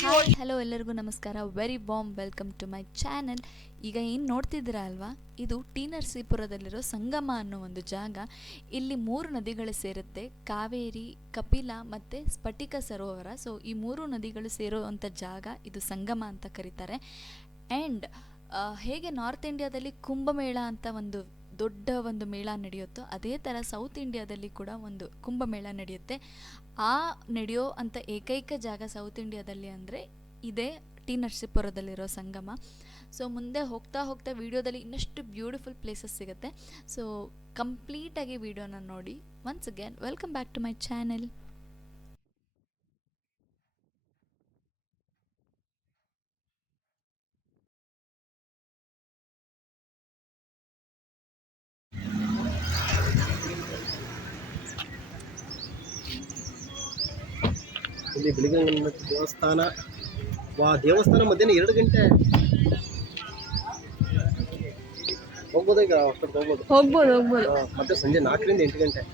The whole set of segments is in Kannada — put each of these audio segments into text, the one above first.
ಹಾಯ್ ಹಲೋ ಎಲ್ಲರಿಗೂ ನಮಸ್ಕಾರ. Very warm welcome to my channel. ಈಗ ಏನು ನೋಡ್ತಿದ್ದೀರಾ ಅಲ್ವಾ, ಇದು ಟಿ ನರಸೀಪುರದಲ್ಲಿರೋ ಸಂಗಮ ಅನ್ನೋ ಒಂದು ಜಾಗ. ಇಲ್ಲಿ 3 ನದಿಗಳು ಸೇರುತ್ತೆ, ಕಾವೇರಿ, ಕಪಿಲ ಮತ್ತು ಸ್ಫಟಿಕ ಸರೋವರ. ಸೊ ಈ 3 ನದಿಗಳು ಸೇರೋವಂಥ ಜಾಗ ಇದು ಸಂಗಮ ಅಂತ ಕರೀತಾರೆ. ಆ್ಯಂಡ್ ಹೇಗೆ ನಾರ್ತ್ ಇಂಡಿಯಾದಲ್ಲಿ ಕುಂಭಮೇಳ ಅಂತ ಒಂದು ದೊಡ್ಡ ಒಂದು ಮೇಳ ನಡೆಯುತ್ತೋ, ಅದೇ ಥರ ಸೌತ್ ಇಂಡಿಯಾದಲ್ಲಿ ಕೂಡ ಒಂದು ಕುಂಭಮೇಳ ನಡೆಯುತ್ತೆ. ಆ ನಡೆಯೋ ಅಂಥ ಏಕೈಕ ಜಾಗ ಸೌತ್ ಇಂಡಿಯಾದಲ್ಲಿ ಅಂದರೆ ಇದೇ ಟಿ ನರಸೀಪುರದಲ್ಲಿರೋ ಸಂಗಮ. ಸೊ ಮುಂದೆ ಹೋಗ್ತಾ ಹೋಗ್ತಾ ವಿಡಿಯೋದಲ್ಲಿ ಇನ್ನಷ್ಟು ಬ್ಯೂಟಿಫುಲ್ ಪ್ಲೇಸಸ್ ಸಿಗುತ್ತೆ. ಸೊ ಕಂಪ್ಲೀಟಾಗಿ ವಿಡಿಯೋನ ನೋಡಿ. Once again welcome back to my channel. ಇಲ್ಲಿ ಬಿಳಿಗಂಗನ ದೇವಸ್ಥಾನ. ದೇವಸ್ಥಾನ ಮಧ್ಯಾಹ್ನ 2 ಗಂಟೆ ಹೋಗ್ಬೋದು. ಈಗ ಹೋಗ್ಬೋದು. ಮತ್ತೆ ಸಂಜೆ 4 ರಿಂದ 8 ಗಂಟೆ.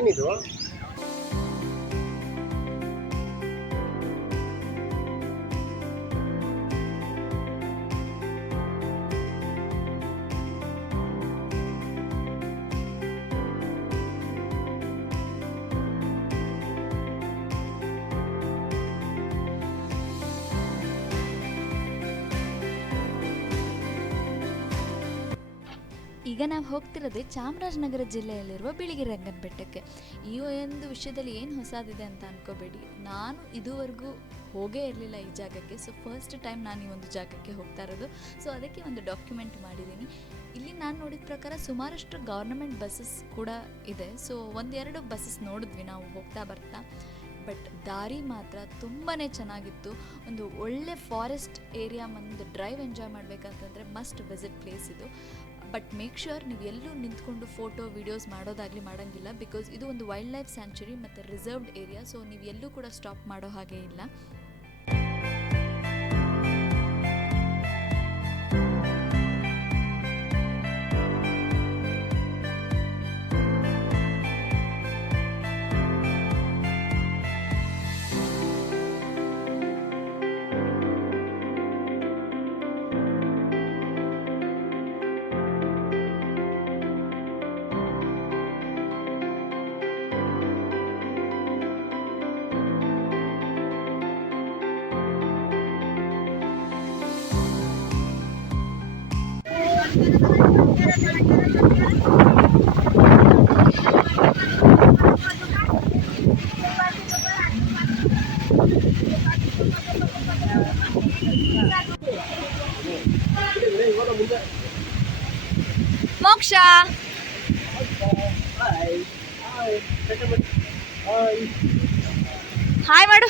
ಏನಿದು? ಈಗ ನಾವು ಹೋಗ್ತಿರೋದೇ ಚಾಮರಾಜನಗರ ಜಿಲ್ಲೆಯಲ್ಲಿರುವ ಬಿಳಿಗಿರಿರಂಗನ ಬೆಟ್ಟಕ್ಕೆ. ಈ ಒಂದು ವಿಷಯದಲ್ಲಿ ಏನು ಹೊಸದಿದೆ ಅಂತ ಅಂದ್ಕೋಬೇಡಿ, ನಾನು ಇದುವರೆಗೂ ಹೋಗೇ ಇರಲಿಲ್ಲ ಈ ಜಾಗಕ್ಕೆ. ಸೊ ಫಸ್ಟ್ ಟೈಮ್ ನಾನು ಈ ಒಂದು ಜಾಗಕ್ಕೆ ಹೋಗ್ತಾ ಇರೋದು. ಸೊ ಅದಕ್ಕೆ ಒಂದು ಡಾಕ್ಯುಮೆಂಟ್ ಮಾಡಿದ್ದೀನಿ. ಇಲ್ಲಿ ನಾನು ನೋಡಿದ ಪ್ರಕಾರ ಸುಮಾರಷ್ಟು ಗೌರ್ನಮೆಂಟ್ ಬಸ್ಸಸ್ ಕೂಡ ಇದೆ. ಸೊ 1-2 ಬಸ್ಸಸ್ ನೋಡಿದ್ವಿ ನಾವು ಹೋಗ್ತಾ ಬರ್ತಾ. ಬಟ್ ದಾರಿ ಮಾತ್ರ ತುಂಬಾ ಚೆನ್ನಾಗಿತ್ತು. ಒಂದು ಒಳ್ಳೆ ಫಾರೆಸ್ಟ್ ಏರಿಯಾ, ಒಂದು ಡ್ರೈವ್ ಎಂಜಾಯ್ ಮಾಡಬೇಕಂತಂದರೆ ಮಸ್ಟ್ ವಿಸಿಟ್ ಪ್ಲೇಸ್ ಇದು. ಬಟ್ ಮೇಕ್ ಶ್ಯೂರ್ ನೀವು ಎಲ್ಲೂ ನಿಂತ್ಕೊಂಡು ಫೋಟೋ ವಿಡಿಯೋಸ್ ಮಾಡೋದಾಗಲಿ ಮಾಡೋಂಗಿಲ್ಲ. ಬಿಕಾಸ್ ಇದು ಒಂದು ವೈಲ್ಡ್ ಲೈಫ್ ಸ್ಯಾಂಚುರಿ ಮತ್ತು ರಿಸರ್ವ್ಡ್ ಏರಿಯಾ. ಸೊ ನೀವು ಎಲ್ಲೂ ಕೂಡ ಸ್ಟಾಪ್ ಮಾಡೋ ಹಾಗೆ ಇಲ್ಲ. ಮೋಕ್ಷ ಹಾಯ್ ಮಾಡು,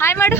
ಹಾಯ್ ಮಾಡು.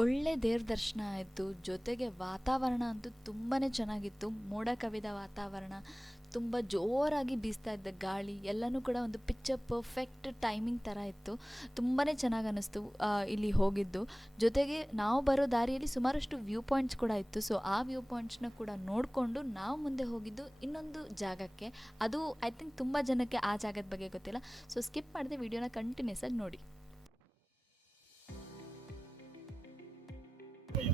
ಒಳ್ಳೆ ದೇವ್ರ ದರ್ಶನ ಆಯಿತು. ಜೊತೆಗೆ ವಾತಾವರಣ ಅಂತೂ ತುಂಬಾ ಚೆನ್ನಾಗಿತ್ತು. ಮೋಡ ಕವಿದ ವಾತಾವರಣ, ತುಂಬ ಜೋರಾಗಿ ಬೀಸ್ತಾ ಇದ್ದ ಗಾಳಿ, ಎಲ್ಲನೂ ಕೂಡ ಒಂದು ಪಿಕ್ಚರ್ ಪರ್ಫೆಕ್ಟ್ ಟೈಮಿಂಗ್ ಥರ ಇತ್ತು. ತುಂಬಾ ಚೆನ್ನಾಗಿ ಅನ್ನಿಸ್ತು ಇಲ್ಲಿ ಹೋಗಿದ್ದು. ಜೊತೆಗೆ ನಾವು ಬರೋ ದಾರಿಯಲ್ಲಿ ಸುಮಾರಷ್ಟು ವ್ಯೂ ಪಾಯಿಂಟ್ಸ್ ಕೂಡ ಇತ್ತು. ಸೊ ಆ ವ್ಯೂ ಪಾಯಿಂಟ್ಸ್ನ ಕೂಡ ನೋಡಿಕೊಂಡು ನಾವು ಮುಂದೆ ಹೋಗಿದ್ದು ಇನ್ನೊಂದು ಜಾಗಕ್ಕೆ. ಅದು ಐ ಥಿಂಕ್ ತುಂಬ ಜನಕ್ಕೆ ಆ ಜಾಗದ ಬಗ್ಗೆ ಗೊತ್ತಿಲ್ಲ. ಸೊ ಸ್ಕಿಪ್ ಮಾಡದೆ ವಿಡಿಯೋನ ಕಂಟಿನ್ಯೂಸ್ ಆಗಿ ನೋಡಿ.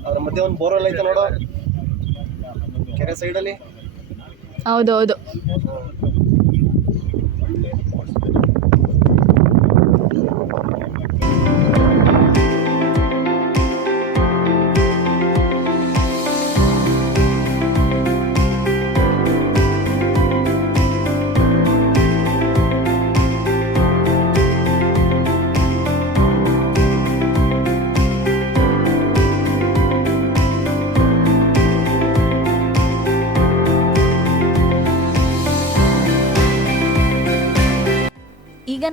ಅದ್ರ ಮಧ್ಯೆ ಒಂದು ಬೋರ್ವೆಲ್ ಐತೆ ನೋಡು, ಕೆರೆ ಸೈಡಲ್ಲಿ. ಹೌದೌದು.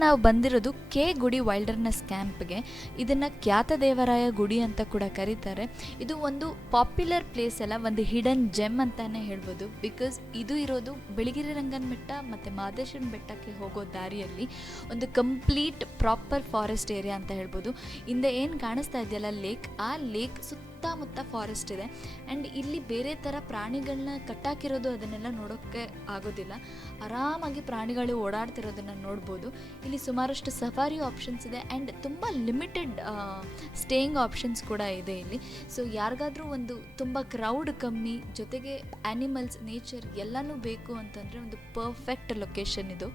ನಾವು ಬಂದಿರೋದು ಕೆ ಗುಡಿ ವೈಲ್ಡರ್ನೆಸ್ ಕ್ಯಾಂಪ್ಗೆ. ಇದನ್ನು ಖ್ಯಾತದೇವರಾಯ ಗುಡಿ ಅಂತ ಕೂಡ ಕರೀತಾರೆ. ಇದು ಒಂದು ಪಾಪ್ಯುಲರ್ ಪ್ಲೇಸ್ ಅಲ್ಲ, ಒಂದು ಹಿಡನ್ ಜೆಮ್ ಅಂತಲೇ ಹೇಳ್ಬೋದು. ಬಿಕಾಸ್ ಇದು ಇರೋದು ಬಿಳಿಗಿರಿ ರಂಗನ ಬೆಟ್ಟ ಮತ್ತು ಮಾದೇಶ್ವರನ ಬೆಟ್ಟಕ್ಕೆ ಹೋಗೋ ದಾರಿಯಲ್ಲಿ ಒಂದು ಕಂಪ್ಲೀಟ್ ಪ್ರಾಪರ್ ಫಾರೆಸ್ಟ್ ಏರಿಯಾ ಅಂತ ಹೇಳ್ಬೋದು. ಹಿಂದೆ ಏನು ಕಾಣಿಸ್ತಾ ಇದೆಯಲ್ಲ ಲೇಕ್, ಆ ಲೇಕ್ ಸುತ್ತಮುತ್ತ ಫಾರೆಸ್ಟ್ ಇದೆ. ಆ್ಯಂಡ್ ಇಲ್ಲಿ ಬೇರೆ ಥರ ಪ್ರಾಣಿಗಳನ್ನ ಕಟ್ಟಾಕಿರೋದು ಅದನ್ನೆಲ್ಲ ನೋಡೋಕ್ಕೆ ಆಗೋದಿಲ್ಲ. ಆರಾಮಾಗಿ ಪ್ರಾಣಿಗಳು ಓಡಾಡ್ತಿರೋದನ್ನು ನೋಡ್ಬೋದು. ಇಲ್ಲಿ ಸುಮಾರಷ್ಟು ಸಫಾರಿ ಆಪ್ಷನ್ಸ್ ಇದೆ ಆ್ಯಂಡ್ ತುಂಬ ಲಿಮಿಟೆಡ್ ಸ್ಟೇಯಿಂಗ್ ಆಪ್ಷನ್ಸ್ ಕೂಡ ಇದೆ ಇಲ್ಲಿ. ಸೊ ಯಾರಿಗಾದ್ರೂ ಒಂದು ತುಂಬ ಕ್ರೌಡ್ ಕಮ್ಮಿ, ಜೊತೆಗೆ ಆ್ಯನಿಮಲ್ಸ್, ನೇಚರ್ ಎಲ್ಲನೂ ಬೇಕು ಅಂತಂದರೆ ಒಂದು ಪರ್ಫೆಕ್ಟ್ ಲೊಕೇಶನ್ ಇದು.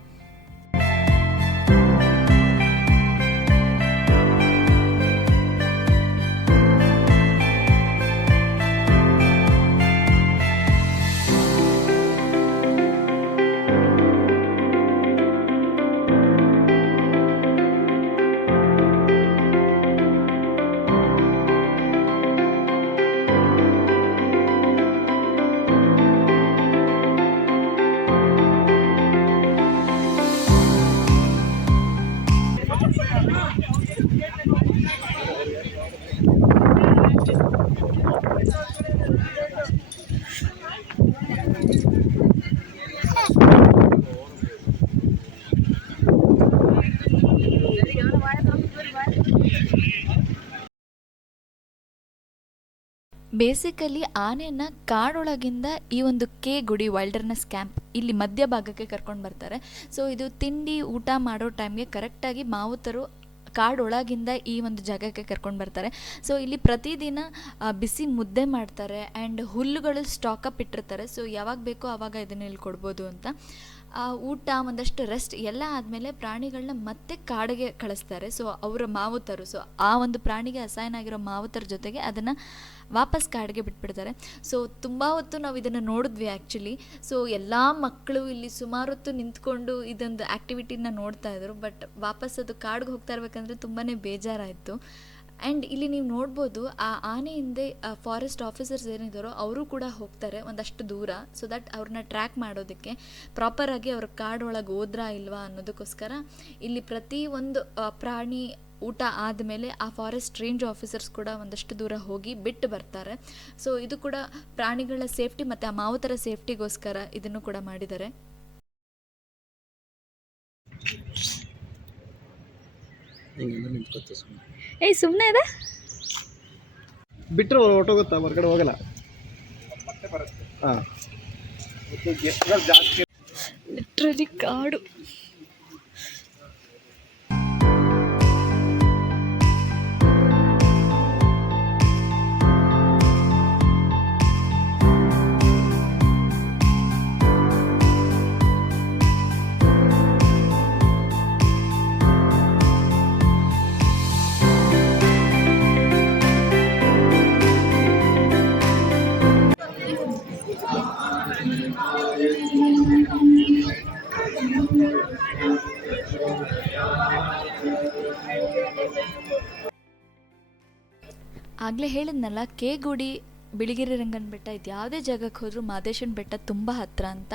ಬೇಸಿಕಲಿ ಆನೆಯನ್ನು ಕಾಡೊಳಗಿಂದ ಈ ಒಂದು ಕೆ ಗುಡಿ ವೈಲ್ಡರ್ನೆಸ್ ಕ್ಯಾಂಪ್ ಇಲ್ಲಿ ಮಧ್ಯಭಾಗಕ್ಕೆ ಕರ್ಕೊಂಡು ಬರ್ತಾರೆ. ಸೊ ಇದು ತಿಂಡಿ ಊಟ ಮಾಡೋ ಟೈಮ್ಗೆ ಕರೆಕ್ಟಾಗಿ ಮಾವುತರು ಕಾಡೊಳಗಿಂದ ಈ ಒಂದು ಜಾಗಕ್ಕೆ ಕರ್ಕೊಂಡು ಬರ್ತಾರೆ. ಸೊ ಇಲ್ಲಿ ಪ್ರತಿದಿನ ಬಿಸಿ ಮುದ್ದೆ ಮಾಡ್ತಾರೆ ಆ್ಯಂಡ್ ಹುಲ್ಲುಗಳು ಸ್ಟಾಕಪ್ ಇಟ್ಟಿರ್ತಾರೆ. ಸೊ ಯಾವಾಗ ಬೇಕೋ ಆವಾಗ ಇದನ್ನು ಇಲ್ಲಿ ಕೊಡ್ಬೋದು ಅಂತ. ಊಟ, ಒಂದಷ್ಟು ರೆಸ್ಟ್ ಎಲ್ಲ ಆದಮೇಲೆ ಪ್ರಾಣಿಗಳನ್ನ ಮತ್ತೆ ಕಾಡಿಗೆ ಕಳಿಸ್ತಾರೆ. ಸೊ ಅವರ ಮಾವುತರು, ಸೊ ಆ ಒಂದು ಪ್ರಾಣಿಗೆ ಅಸೈನ್ ಆಗಿರೋ ಮಾವುತರ ಜೊತೆಗೆ ಅದನ್ನು ವಾಪಸ್ ಕಾಡಿಗೆ ಬಿಟ್ಬಿಡ್ತಾರೆ. ಸೊ ತುಂಬ ಹೊತ್ತು ನಾವು ಇದನ್ನು ನೋಡಿದ್ವಿ ಆ್ಯಕ್ಚುಲಿ. ಸೊ ಎಲ್ಲ ಮಕ್ಕಳು ಇಲ್ಲಿ ಸುಮಾರು ಹೊತ್ತು ನಿಂತ್ಕೊಂಡು ಇದೊಂದು ಆ್ಯಕ್ಟಿವಿಟಿನ ನೋಡ್ತಾ ಇದ್ರು. ಬಟ್ ವಾಪಸ್ ಅದು ಕಾಡಿಗೆ ಹೋಗ್ತಾ ಇರ್ಬೇಕಂದ್ರೆ ತುಂಬಾ ಬೇಜಾರಾಯಿತು. ಆ್ಯಂಡ್ ಇಲ್ಲಿ ನೀವು ನೋಡ್ಬೋದು, ಆ ಆನೆ ಹಿಂದೆ ಫಾರೆಸ್ಟ್ ಆಫೀಸರ್ಸ್ ಏನಿದ್ದಾರೋ ಅವರು ಕೂಡ ಹೋಗ್ತಾರೆ ಒಂದಷ್ಟು ದೂರ, ಸೊ ದಟ್ ಅವ್ರನ್ನ ಟ್ರ್ಯಾಕ್ ಮಾಡೋದಕ್ಕೆ, ಪ್ರಾಪರಾಗಿ ಅವ್ರ ಕಾಡೊಳಗೆ ಹೋದ್ರಾ ಇಲ್ವಾ ಅನ್ನೋದಕ್ಕೋಸ್ಕರ ಇಲ್ಲಿ ಪ್ರತಿ ಒಂದು ಪ್ರಾಣಿ ಊಟ ಆದಮೇಲೆ ಆ ಫಾರೆಸ್ಟ್ ರೇಂಜ್ ಆಫೀಸರ್ಸ್ ಕೂಡ ಒಂದಷ್ಟು ದೂರ ಹೋಗಿ ಬಿಟ್ಟು ಬರ್ತಾರೆ. ಸೊ ಇದು ಕೂಡ ಪ್ರಾಣಿಗಳ ಸೇಫ್ಟಿ ಮತ್ತು ಆ ಮಾವುತರ ಸೇಫ್ಟಿಗೋಸ್ಕರ ಇದನ್ನು ಕೂಡ ಮಾಡಿದ್ದಾರೆ. ಏಯ್ ಸುಮ್ಮನೆ ಇದೆ ಬಿಟ್ಟರೆ ಹೊರಟೋಗುತ್ತಾ, ಹೊರಗಡೆ ಹೋಗಲ್ಲ. ಹಾಂ, ಜಾಸ್ತಿ ಲಿಟ್ರಲಿ ಕಾಡು. ಆಗಲೇ ಹೇಳಿದ್ನಲ್ಲ, ಕೆ ಗುಡಿ, ಬಿಳಿಗಿರಿ ರಂಗನ ಬೆಟ್ಟ, ಇದು ಯಾವುದೇ ಜಾಗಕ್ಕೆ ಹೋದರೂ ಮಾದೇಶ್ವರನ ಬೆಟ್ಟ ತುಂಬ ಹತ್ತಿರ ಅಂತ.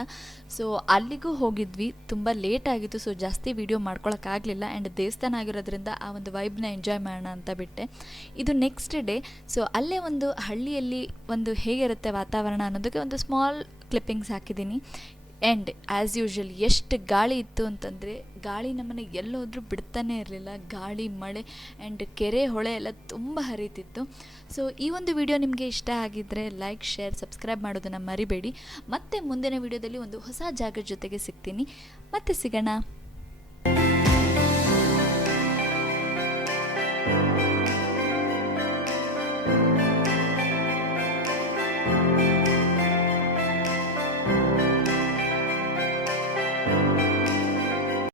ಸೊ ಅಲ್ಲಿಗೂ ಹೋಗಿದ್ವಿ. ತುಂಬ ಲೇಟ್ ಆಗಿತ್ತು, ಸೊ ಜಾಸ್ತಿ ವೀಡಿಯೋ ಮಾಡ್ಕೊಳಕ್ಕಾಗಲಿಲ್ಲ. ಆ್ಯಂಡ್ ದೇವಸ್ಥಾನ ಆಗಿರೋದ್ರಿಂದ ಆ ಒಂದು ವೈಬ್ನ ಎಂಜಾಯ್ ಮಾಡೋಣ ಅಂತ ಬಿಟ್ಟೆ. ಇದು ನೆಕ್ಸ್ಟ್ ಡೇ. ಸೊ ಅಲ್ಲೇ ಒಂದು ಹಳ್ಳಿಯಲ್ಲಿ ಒಂದು ಹೇಗಿರುತ್ತೆ ವಾತಾವರಣ ಅನ್ನೋದಕ್ಕೆ ಒಂದು ಸ್ಮಾಲ್ ಕ್ಲಿಪ್ಪಿಂಗ್ಸ್ ಹಾಕಿದ್ದೀನಿ. ಆ್ಯಂಡ್ ಆ್ಯಸ್ ಯೂಶ್ವಲ್ ಎಷ್ಟು ಗಾಳಿ ಇತ್ತು ಅಂತಂದರೆ, ಗಾಳಿ ನಮ್ಮನ್ನು ಎಲ್ಲೋದ್ರೂ ಬಿಡ್ತಾನೆ ಇರಲಿಲ್ಲ. ಗಾಳಿ, ಮಳೆ ಆ್ಯಂಡ್ ಕೆರೆ, ಹೊಳೆ ಎಲ್ಲ ತುಂಬ ಹರಿತಿತ್ತು. ಸೊ ಈ ಒಂದು ವಿಡಿಯೋ ನಿಮಗೆ ಇಷ್ಟ ಆಗಿದ್ದರೆ ಲೈಕ್, ಶೇರ್, ಸಬ್ಸ್ಕ್ರೈಬ್ ಮಾಡೋದನ್ನು ಮರಿಬೇಡಿ. ಮತ್ತೆ ಮುಂದಿನ ವಿಡಿಯೋದಲ್ಲಿ ಒಂದು ಹೊಸ ಜಾಗದ ಜೊತೆಗೆ ಸಿಗ್ತೀನಿ. ಮತ್ತೆ ಸಿಗೋಣ.